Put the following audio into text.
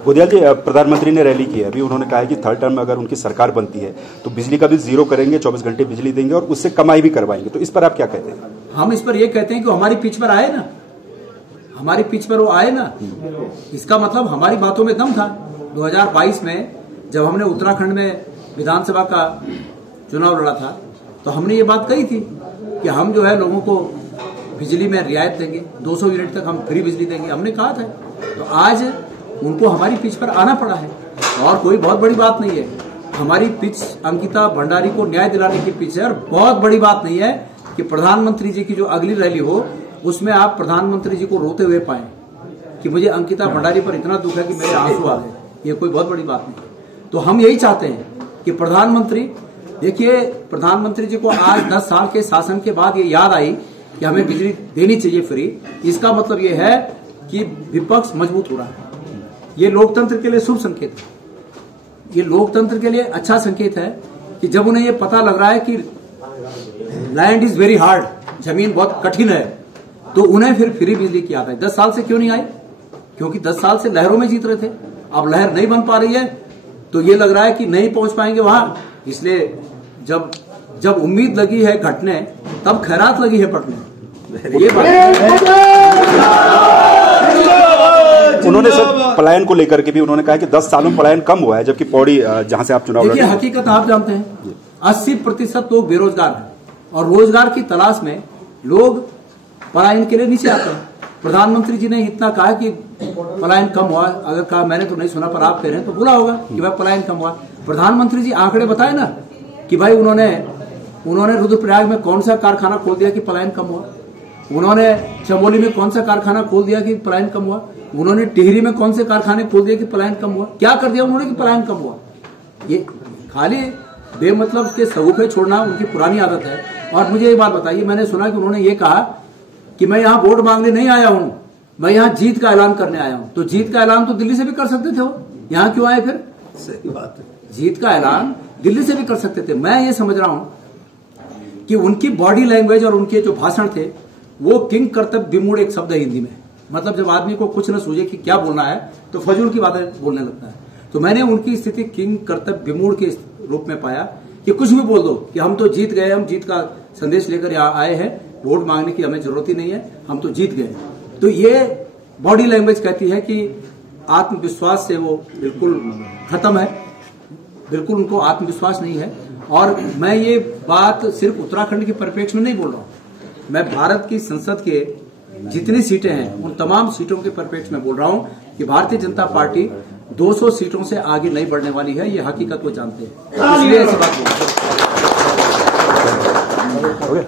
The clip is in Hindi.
गोदिया जी, प्रधानमंत्री ने रैली की है अभी। उन्होंने कहा है कि थर्ड टर्म में अगर उनकी सरकार बनती है तो बिजली का बिल जीरो करेंगे, 24 घंटे बिजली देंगे और उससे कमाई भी करवाएंगे। तो इस पर आप क्या कहते हैं? हम इस पर ये कहते हैं कि हमारी पिच पर आए ना, हमारी पिच पर वो आए ना। इसका मतलब हमारी बातों में दम था। 2022 में जब हमने उत्तराखंड में विधानसभा का चुनाव लड़ा था तो हमने ये बात कही थी कि हम जो है लोगों को बिजली में रियायत देंगे, 200 यूनिट तक हम फ्री बिजली देंगे, हमने कहा था। तो आज उनको हमारी पिच पर आना पड़ा है और कोई बहुत बड़ी बात नहीं है। हमारी पिच अंकिता भंडारी को न्याय दिलाने की पिच है और बहुत बड़ी बात नहीं है कि प्रधानमंत्री जी की जो अगली रैली हो उसमें आप प्रधानमंत्री जी को रोते हुए पाएं कि मुझे अंकिता भंडारी पर इतना दुख है कि मेरे आंसू आ गए। ये कोई बहुत बड़ी बात नहीं। तो हम यही चाहते हैं कि प्रधानमंत्री, देखिए प्रधानमंत्री जी को आज 10 साल के शासन के बाद ये याद आई कि हमें बिजली देनी चाहिए फ्री। इसका मतलब ये है कि विपक्ष मजबूत हो रहा है। ये लोकतंत्र के लिए शुभ संकेत है। ये लोकतंत्र के लिए अच्छा संकेत है कि जब उन्हें ये पता लग रहा है कि लैंड इज वेरी हार्ड, जमीन बहुत कठिन है, तो उन्हें फिर फ्री बिजली की याद है। 10 साल से क्यों नहीं आई? क्योंकि 10 साल से लहरों में जीत रहे थे। अब लहर नहीं बन पा रही है तो ये लग रहा है कि नहीं पहुंच पाएंगे वहां। इसलिए जब उम्मीद लगी है घटने तब खैरात लगी है पटने। ये बात उन्होंने सर पलायन को लेकर के भी उन्होंने कहा कि 10 सालों में पलायन कम हुआ है, जबकि पौड़ी जहां से आप चुनाव लड़े। देखिए हकीकत आप जानते हैं 80% लोग बेरोजगार हैं और रोजगार की तलाश में लोग पलायन के लिए नीचे आते हैं। प्रधानमंत्री जी ने इतना कहा कि पलायन कम हुआ, अगर कहा मैंने तो नहीं सुना पर आप कह रहे हैं तो बोला होगा कि भाई पलायन कम हुआ। प्रधानमंत्री जी आंकड़े बताए ना कि भाई उन्होंने रुद्रप्रयाग में कौन सा कारखाना खोल दिया कि पलायन कम हुआ, उन्होंने चमोली में कौन सा कारखाना खोल दिया कि पलायन कम हुआ, उन्होंने टिहरी में कौन से कारखाने खोल दिए कि पलायन कम हुआ। क्या कर दिया उन्होंने कि पलायन कम हुआ? ये खाली बेमतलब के सगुफे छोड़ना उनकी पुरानी आदत है। और मुझे ये बात बताइए, मैंने सुना कि उन्होंने ये कहा कि मैं यहाँ वोट मांगने नहीं आया हूं, मैं यहाँ जीत का ऐलान करने आया हूं। तो जीत का ऐलान तो दिल्ली से भी कर सकते थे, वो यहाँ क्यों आए फिर? सही बात है, जीत का ऐलान दिल्ली से भी कर सकते थे। मैं ये समझ रहा हूं कि उनकी बॉडी लैंग्वेज और उनके जो भाषण थे वो किंग कर्तव्य विमूढ़ एक शब्द है हिंदी में। मतलब जब आदमी को कुछ न सूझे कि क्या बोलना है तो फजूल की बातें बोलने लगता है। तो मैंने उनकी स्थिति किंग कर्तव्य विमूढ़ के रूप में पाया कि कुछ भी बोल दो कि हम तो जीत गए, हम जीत का संदेश लेकर यहाँ आए हैं, वोट मांगने की हमें जरूरत ही नहीं है, हम तो जीत गए। तो ये बॉडी लैंग्वेज कहती है कि आत्मविश्वास से वो बिल्कुल खत्म है, बिल्कुल उनको आत्मविश्वास नहीं है। और मैं ये बात सिर्फ उत्तराखंड के परिप्रेक्ष्य में नहीं बोल रहा हूँ, मैं भारत की संसद के जितनी सीटें हैं उन तमाम सीटों के परिप्रेक्ष्य में बोल रहा हूँ कि भारतीय जनता पार्टी 200 सीटों से आगे नहीं बढ़ने वाली है। ये हकीकत वो जानते हैं, इसलिए ऐसी बात बोल रहा हूं।